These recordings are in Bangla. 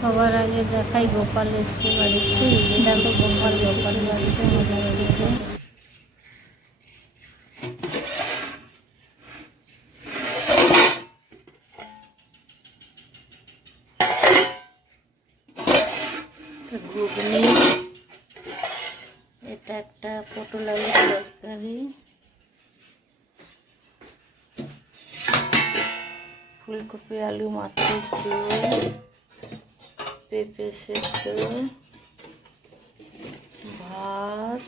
সবার আগে দেখাই গোপাল এসছে বাড়িতে। দেখো গোপাল আসছে আমাদের বাড়িতে। ঘুগনি, এটা একটা পটল আলুর তরকারি, ফুলকপি আলু মাছের ঝোল, পেঁপে সেদ্ধ, ভাত।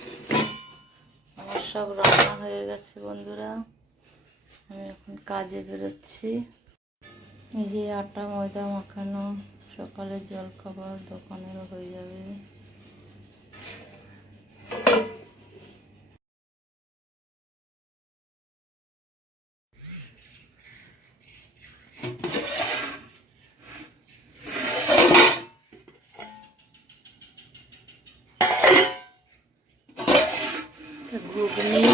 আমার সব রান্না হয়ে গেছে বন্ধুরা। আমি এখন কাজে বেরোচ্ছি। এই যে আটা ময়দা মাখানো, সকালের জলখাবার দোকানেরও হয়ে যাবে। ঘুগনি,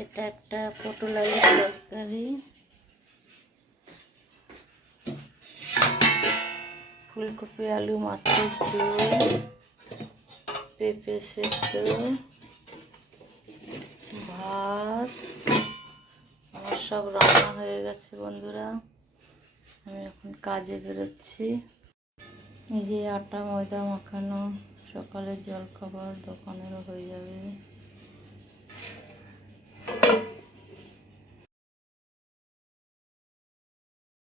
এটা একটা পটল আলুর তরকারি, ফুলকপি আলু মাছের ঝোল, পেঁপে সেদ্ধ, ভাত। আমার সব রান্না হয়ে গেছে বন্ধুরা। আমি এখন কাজে বেরোচ্ছি। এই যে আটা ময়দা মাখানো, সকালের জলখাবার দোকানেরও হয়ে যাবে।